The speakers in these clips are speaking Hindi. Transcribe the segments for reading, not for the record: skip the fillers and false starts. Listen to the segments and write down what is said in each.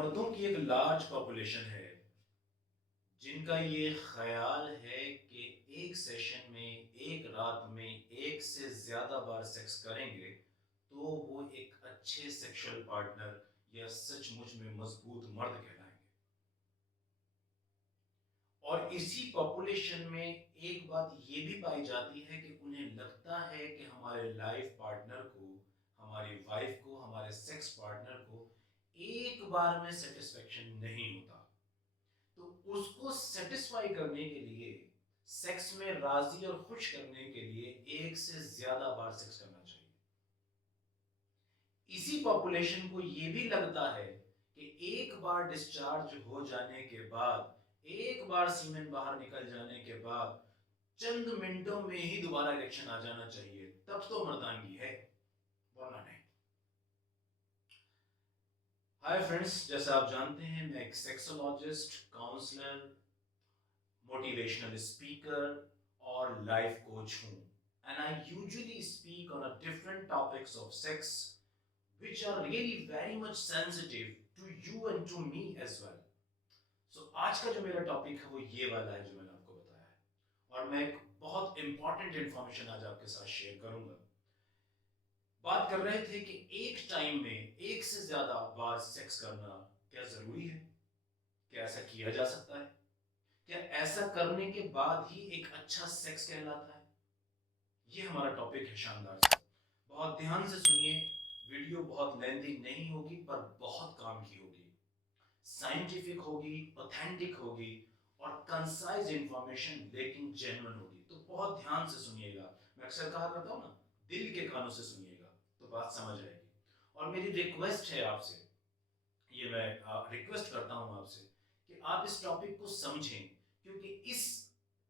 मर्दों की एक लार्ज पॉपुलेशन है जिनका ये ख्याल है कि एक सेशन में एक रात में एक से ज़्यादा बार सेक्स करेंगे तो वो एक अच्छे सेक्सुअल पार्टनर या सचमुच में मजबूत मर्द कहलाएंगे। और इसी पॉपुलेशन में एक बात ये भी पाई जाती है कि उन्हें लगता है कि हमारे लाइफ पार्टनर को, हमारी वाइफ को, हमारे सेक्स पार्टनर को एक बार में सेटिस्फेक्शन नहीं होता। तो उसको सेटिस्फाई करने के लिए, सेक्स में राजी और खुश करने के लिए एक से ज्यादा बार सेक्स करना चाहिए। इसी पॉपुलेशन को यह भी लगता है कि एक बार डिस्चार्ज हो जाने के बाद, एक बार सीमेन बाहर निकल जाने के बाद चंद मिनटों में ही दोबारा इरेक्शन आ जाना चाहिए, तब तो मर्दानगी है, वरना नहीं। हाय फ्रेंड्स, जैसा आप जानते हैं मैं एक सेक्सोलॉजिस्ट, काउंसलर, मोटिवेशनल स्पीकर और लाइफ कोच हूं, and I usually speak on a different topics of sex which are really very much sensitive to you and to me as well. So आज का जो मेरा टॉपिक है वो ये वाला है जो मैंने आपको बताया है, और मैं एक बहुत इंपॉर्टेंट इंफॉर्मेशन आज आपके साथ शेयर करूंगा। बात कर रहे थे कि एक टाइम में एक से ज्यादा बार सेक्स करना क्या जरूरी है, क्या ऐसा किया जा सकता है, क्या ऐसा करने के बाद ही एक अच्छा सेक्स कहलाता है। ये हमारा टॉपिक है शानदार सा। बहुत ध्यान से सुनिए, वीडियो बहुत लेंथी नहीं होगी पर बहुत काम की होगी, साइंटिफिक होगी, ऑथेंटिक होगी और कंसाइज इंफॉर्मेशन लेकिन जेन्युइन होगी। तो बहुत ध्यान से सुनिएगा। मैं अक्सर कहा करता हूं ना, दिल के कानों से सुनिएगा तो बात समझ आएगी। और मेरी रिक्वेस्ट है आपसे, ये मैं रिक्वेस्ट करता हूं आपसे कि आप इस टॉपिक को समझें, क्योंकि इस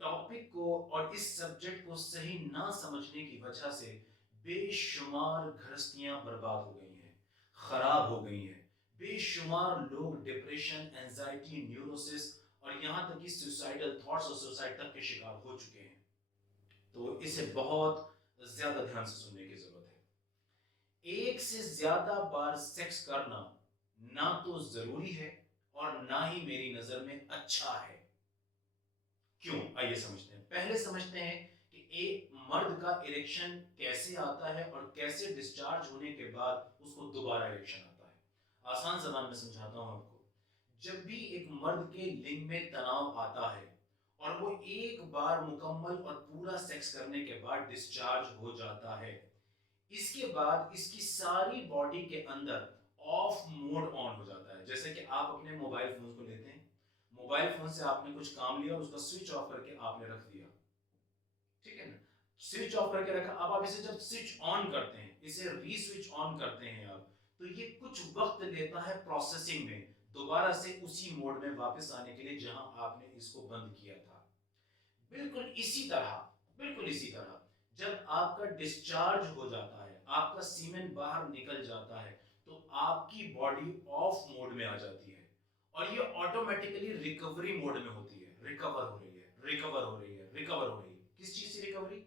टॉपिक को और इस सब्जेक्ट को सही ना समझने की वजह से बेशुमार गृहस्थियां बर्बाद हो गई हैं, खराब हो गई हैं। बेशुमार लोग डिप्रेशन, एंजाइटी, न्यूरोसिस और यहां तक कि सुसाइडल थॉट्स और सुसाइड तक के शिकार हो चुके हैं। तो इसे बहुत ज्यादा ध्यान से सुनने की जरूरत है। एक से ज्यादा बार सेक्स करना ना तो जरूरी है और ना ही मेरी नजर में अच्छा है। क्यों, आइए समझते हैं। पहले समझते हैं कि एक मर्द का इरेक्शन कैसे आता है और कैसे डिस्चार्ज होने के बाद उसको दोबारा इरेक्शन आता है। आसान जबान में समझाता हूं आपको। जब भी एक मर्द के लिंग में तनाव आता है और वो एक बार मुकम्मल और पूरा सेक्स करने के बाद डिस्चार्ज हो जाता है, इसके बाद इसकी सारी बॉडी के अंदर ऑफ मोड ऑन हो जाता है। जैसे कि आप अपने मोबाइल फोन को लेते हैं, मोबाइल फोन से आपने कुछ काम लिया और उसका स्विच ऑफ करके आपने रख दिया, ठीक है ना, स्विच ऑफ करके रखा। अब आप इसे जब स्विच ऑन करते हैं, इसे री स्विच ऑन करते हैं आप, तो ये कुछ वक्त लेता है प्रोसेसिंग में, दोबारा से उसी मोड में वापस आने के लिए जहां आपने इसको बंद किया था। बिल्कुल इसी तरह, बिल्कुल इसी तरह जब आपका डिस्चार्ज हो जाता है, आपका सीमेन बाहर निकल जाता है, तो आपकी बॉडी ऑफ मोड में आ जाती है और ये ऑटोमेटिकली रिकवरी मोड में होती है। रिकवर हो रही है, रिकवर हो रही है, रिकवर हो रही है। किस चीज से रिकवरी?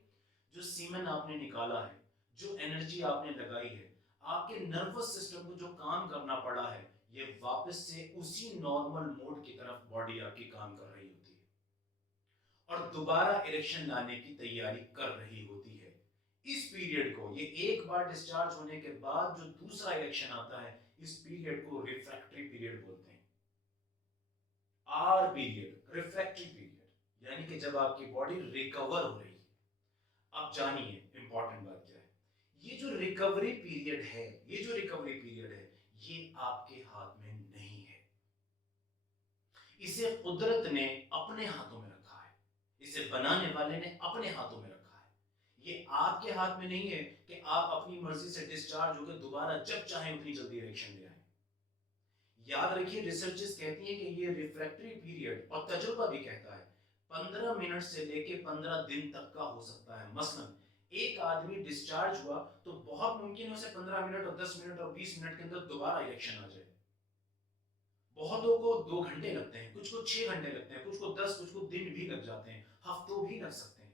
जो सीमेन आपने निकाला है, जो एनर्जी आपने लगाई है, आपके नर्वस सिस्टम को जो काम करना पड़ा है, ये वापस से उसी नॉर्मल मोड की तरफ बॉडी आपकी काम कर रही होती है और दोबारा इरेक्शन लाने की तैयारी कर रही होती है। इस पीरियड को, ये एक बार डिस्चार्ज होने के बाद जो दूसरा इरेक्शन आता है, इस पीरियड को रिफ्रैक्टरी पीरियड बोलते हैं। आर पीरियड, रिफ्रैक्टरी पीरियड, यानी कि जब आपकी बॉडी रिकवर हो रही है। अब जानिए इंपॉर्टेंट बात क्या है। ये जो रिकवरी पीरियड है, ये जो रिकवरी पीरियड है, ये आपके हाथ में नहीं है। इसे कुदरत ने अपने हाथों में रखा है, इसे बनाने वाले ने अपने हाथों में रखा है। ये आपके हाथ में नहीं है कि आप अपनी मर्जी से डिस्चार्ज होकर दोबारा जब चाहें उतनी जल्दी इरेक्शन ले आए। याद रखिए, रिसर्चेस कहती हैं कि ये रिफ्रैक्टरी पीरियड, और तजुर्बा भी कहता है, 15 मिनट से लेके 15 दिन तक का हो सकता है। मसलन एक आदमी डिस्चार्ज हुआ तो बहुत मुमकिन है उसे 15 मिनट और 10 मिनट और 20 मिनट के अंदर दोबारा इरेक्शन आ जाए। बहुतों को 2 घंटे लगते हैं, कुछ को 6 घंटे लगते हैं, कुछ को 10, कुछ को दिन भी लग जाते हैं, हफ्तों भी लग सकते हैं।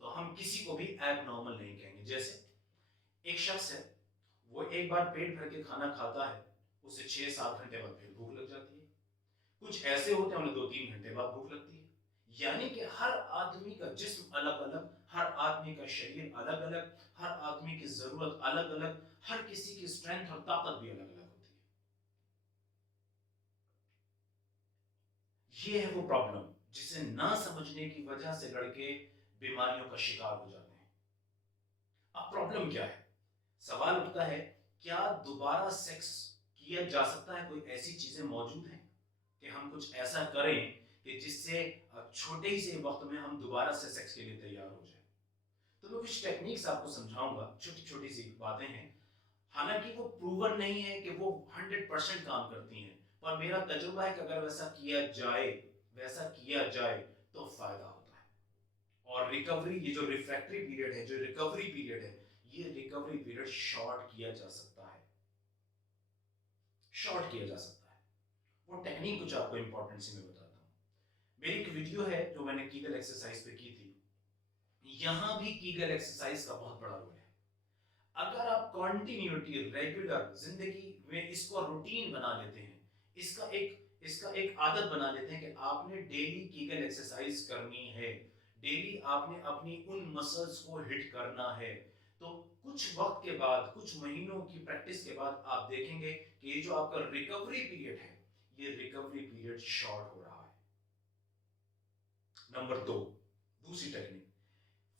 तो हम किसी को भी एब नॉर्मल नहीं कहेंगे। जैसे एक शख्स है, वो एक बार पेट भर के खाना खाता है उसे 6-7 घंटे बाद फिर भूख लग जाती है। कुछ ऐसे होते हैं उन्हें 2-3 घंटे बाद भूख लगती है। यानी कि हर आदमी का जिस्म अलग-अलग, हर आदमी का शरीर अलग-अलग, हर आदमी की ज़रूरत अलग-अलग, हर किसी की स्ट्रेंथ और ताकत भी अलग-अलग होती है। ये है वो प्रॉब्लम जिसे ना समझने की वजह से लड़के बीमारियों का शिकार हो जाते हैं। अब प्रॉब्लम क्या है? सवाल उठता है, क्या दोबारा सेक्स किया जा सकता है? कोई ऐसी चीज़ें मौजूद हैं कि हम कुछ ऐसा करें कि जिससे छोटे ही से वक़्त में हम दोबारा से सेक्स के लिए तैयार हो जाएँ? तो मैं कुछ टेक्निक्स आपको समझाऊँगा, छोटी-छोटी सी बातें हैं। हालाँकि वो प्रूवन नहीं है कि वो 100% काम करती हैं, पर मेरा तजुर्बा है कि अगर वैसा किया जाए तो फ़ायदा होता है। और रिकवरी ये जो रिफ्रैक्टरी पीरियड है, जो रिकवरी पीरियड है, ये रिकवरी पीरियड शॉर्ट किया जा सकता है, शॉर्ट किया जा सकता है। वो टेक्निक कुछ आपको इम्पोर्टेंट सी मैं बताता हूँ। मेरी एक वीडियो है जो मैंने कीगल एक्सरसाइज पे की थी। यहाँ भी कीगल एक्सरसाइज का बहुत बड़ा रोल है। अगर आप कंटिन्यूटी रेगुलर जिंदगी में इसको रूटीन बना लेते हैं, इसका एक आदत बना लेते हैं कि आपने डेली कीगल एक्सरसाइज करनी है, डेली आपने अपनी उन मसल्स को हिट करना है, तो कुछ वक्त के बाद, कुछ महीनों की प्रैक्टिस के बाद आप देखेंगे कि ये जो आपका रिकवरी पीरियड है, ये रिकवरी पीरियड शॉर्ट हो रहा है। नंबर दो, दूसरी टेक्निक,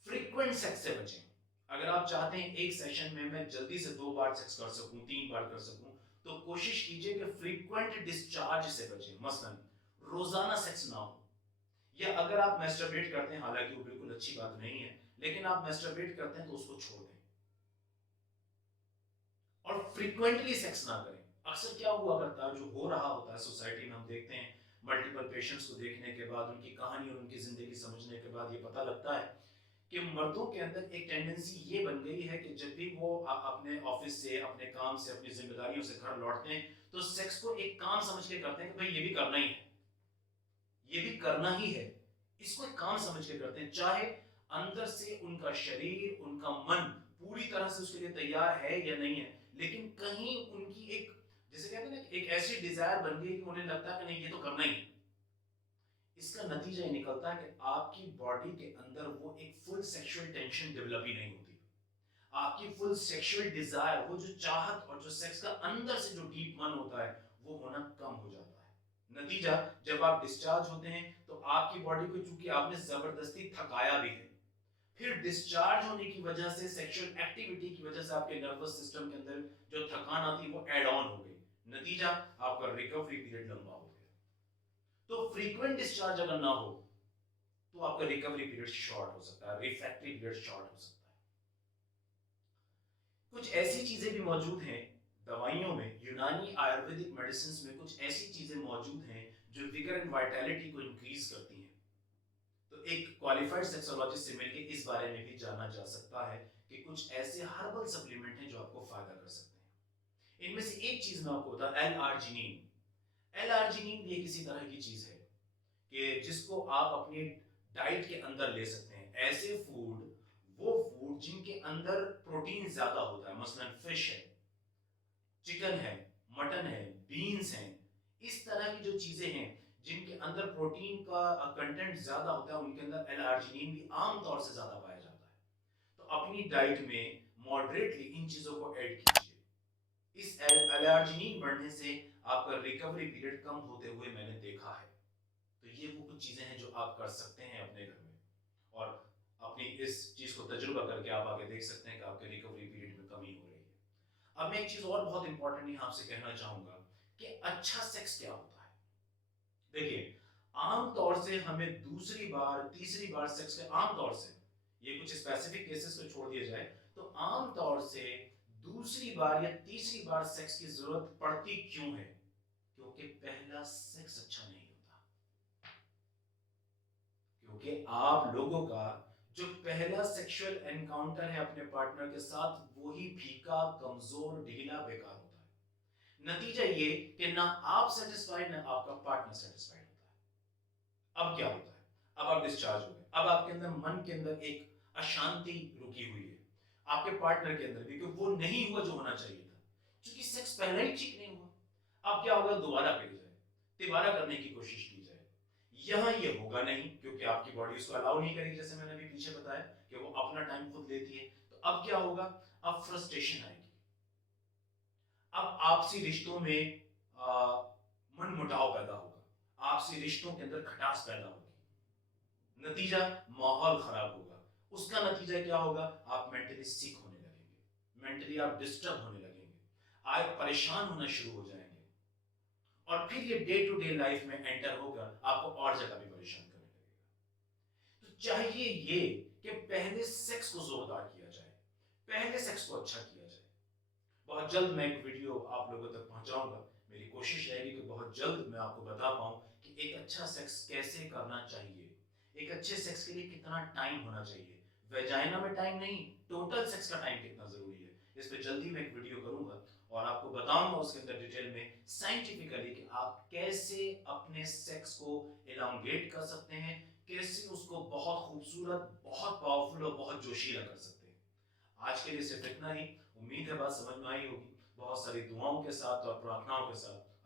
फ्रीक्वेंट सेक्स से बचें। अगर आप चाहते हैं एक सेशन में मैं जल्दी से 2 बार सेक्स कर सकूं, 3 बार कर सकूं, तो कोशिश कीजिए कि फ्रीक्वेंट डिस्चार्ज से बचें। मसलन रोजाना सेक्स ना हो, या अगर आप मैस्टरबेट करते हैं, हालांकि वो बिल्कुल अच्छी बात नहीं है, लेकिन आप मैस्टरबेट करते हैं तो उसको छोड़ दें और फ्रीक्वेंटली सेक्स ना करें। अक्सर क्या हुआ करता है, जो हो रहा होता है सोसाइटी में, हम देखते हैं मल्टीपल पेशेंट्स को देखने के बाद, उनकी कहानी और उनकी जिंदगी समझने के बाद ये पता लगता है कि मर्दों के अंदर एक टेंडेंसी ये बन गई है कि जब भी वो अपने ऑफिस से, अपने काम से, अपनी जिम्मेदारियों से घर लौटते हैं, तो सेक्स को एक काम समझ के करते हैं कि भाई ये भी करना ही है, ये भी करना ही है। इसको एक काम समझ के करते हैं, चाहे अंदर से उनका शरीर, उनका मन पूरी तरह से उसके लिए तैयार है या नहीं है, लेकिन कहीं उनकी एक, जैसे कहते हैं ना, एक ऐसी डिजायर बन गई कि उन्हें लगता है कि नहीं ये तो करना ही है। इसका नतीजा ये निकलता है कि आपकी बॉडी के अंदर वो एक फुल सेक्सुअल टेंशन डेवलप ही नहीं होती, आपकी फुल सेक्सुअल डिजायर, वो जो चाहत और जो सेक्स का अंदर से जो डीप मन होता है, वो होना कम हो जाता है। नतीजा, जब आप डिस्चार्ज होते हैं तो आपकी बॉडी को, चूंकि आपने जबरदस्ती थकाया भी है, फिर डिस्चार्ज होने की वजह से, सेक्सुअल एक्टिविटी की वजह से आपके नर्वस सिस्टम के अंदर जो थकान आती है वो एड ऑन हो गई। नतीजा, आपका रिकवरी पीरियड लंबा हो गया। तो फ्रीक्वेंट डिस्चार्ज अगर ना हो तो आपका रिकवरी पीरियड शॉर्ट हो सकता है, रिफ्रैक्टरी पीरियड शॉर्ट हो सकता है। कुछ ऐसी चीजें भी मौजूद हैं दवाइयों में, यूनानी आयुर्वेदिक मेडिसिन में कुछ ऐसी चीजें मौजूद हैं जो विगर एंड वाइटैलिटी को इंक्रीज करती हैं। तो एक क्वालिफाइड सेक्सोलॉजिस्ट से मिलकर इस बारे में भी जाना जा सकता है कि कुछ ऐसे हर्बल सप्लीमेंट हैं जो आपको फायदा कर सकते हैं। इनमें से एक चीज मैं आपको बता, एल आर्जिनिन। एल आर्जिनिन ये किसी तरह की चीज है कि जिसको आप अपनी डाइट के अंदर ले सकते हैं। ऐसे फूड, वो फूड जिनके अंदर प्रोटीन ज्यादा होता है, मसलन फिश है, चिकन है, मटन है, बीन्स हैं, इस तरह की जो चीजें हैं जिनके अंदर प्रोटीन का कंटेंट ज्यादा होता है, उनके अंदर एल आर्जिनिन भी आमतौर से ज्यादा पाया जाता है। तो अपनी डाइट में मॉडरेटली इन चीजों को ऐड कीजिए। इस एल आर्जिनिन बढ़ने से आपका रिकवरी पीरियड कम होते हुए मैंने देखा है। तो ये वो कुछ चीजें हैं जो आप कर सकते हैं अपने घर में, और अपनी इस चीज को तजुर्बा करके आप आगे देख सकते हैं कि आपके रिकवरी पीरियड में कमी हो रही है। अब मैं एक चीज और बहुत इंपॉर्टेंट यहाँ आपसे कहना चाहूंगा कि अच्छा सेक्स क्या होता है। देखिए, आमतौर से हमें दूसरी बार, तीसरी बार सेक्स के, आमतौर से, ये कुछ स्पेसिफिक केसेस को छोड़ दिया जाए तो आमतौर से दूसरी बार या तीसरी बार सेक्स की जरूरत पड़ती क्यों है? क्योंकि पहला सेक्स अच्छा नहीं होता, क्योंकि आप लोगों का जो पहला सेक्सुअल एनकाउंटर है अपने पार्टनर के साथ, वो ही फीका, कमजोर, ढीला, बेकार होता है। नतीजा ये कि ना आप सेटिस्फाइड, ना आपका पार्टनर सेटिस्फाइड होता है। अब क्या होता है? अब आप डिस्चार्ज हो गए, अब आपके अंदर, मन के अंदर एक अशांति रुकी हुई है, आपके पार्टनर के अंदर भी, क्योंकि वो नहीं हुआ जो होना चाहिए था, क्योंकि सेक्स पहले ही ठीक नहीं हुआ। अब क्या होगा, दोबारा करी जाए, तिबारा करने की कोशिश की जाए। यहाँ ये होगा नहीं क्योंकि आपकी बॉडी उसको अलाउ नहीं करेगी, जैसे मैंने अभी पीछे बताया कि वो अपना टाइम खुद लेती है। तो अब क्या होगा, अब फ्रस्ट्रेशन आएगी, अब आपसी रिश्तों में मनमुटाव पैदा होगा, आपसी रिश्तों के अंदर खटास पैदा होगी, नतीजा माहौल खराब होगा। उसका नतीजा क्या होगा, आप मेंटली सिक होने लगेंगे, मेंटली आप डिस्टर्ब होने लगेंगे, आप परेशान होना शुरू हो जाएंगे, और फिर ये डे टू डे लाइफ में एंटर होकर आपको और जगह भी परेशान करने लगेगा। तो चाहिए ये कि पहले सेक्स को जोरदार किया जाए, पहले सेक्स को अच्छा किया जाए। बहुत जल्द मैं एक वीडियो आप लोगों तक पहुंचाऊंगा। मेरी कोशिश रहेगी कि बहुत जल्द मैं आपको बता पाऊं कि एक अच्छा सेक्स कैसे करना चाहिए, एक अच्छे सेक्स के लिए कितना टाइम होना चाहिए, वेजाइना में टाइम नहीं, टोटल सेक्स का टाइम कितना जरूरी है। इस पे जल्दी मैं एक वीडियो करूंगा और आपको बताऊंगा उसके अंदर डिटेल में साइंटिफिकली कि आप कैसे अपने सेक्स को एलोंगेट कर सकते हैं, कैसे उसको बहुत खूबसूरत, बहुत पावरफुल और बहुत जोशीला कर सकते हैं। आज के लिए सिर्फ इतना ही। उम्मीद है बात समझ में आई होगी। बहुत सारी दुआओं के साथ और प्रार्थनाओं के साथ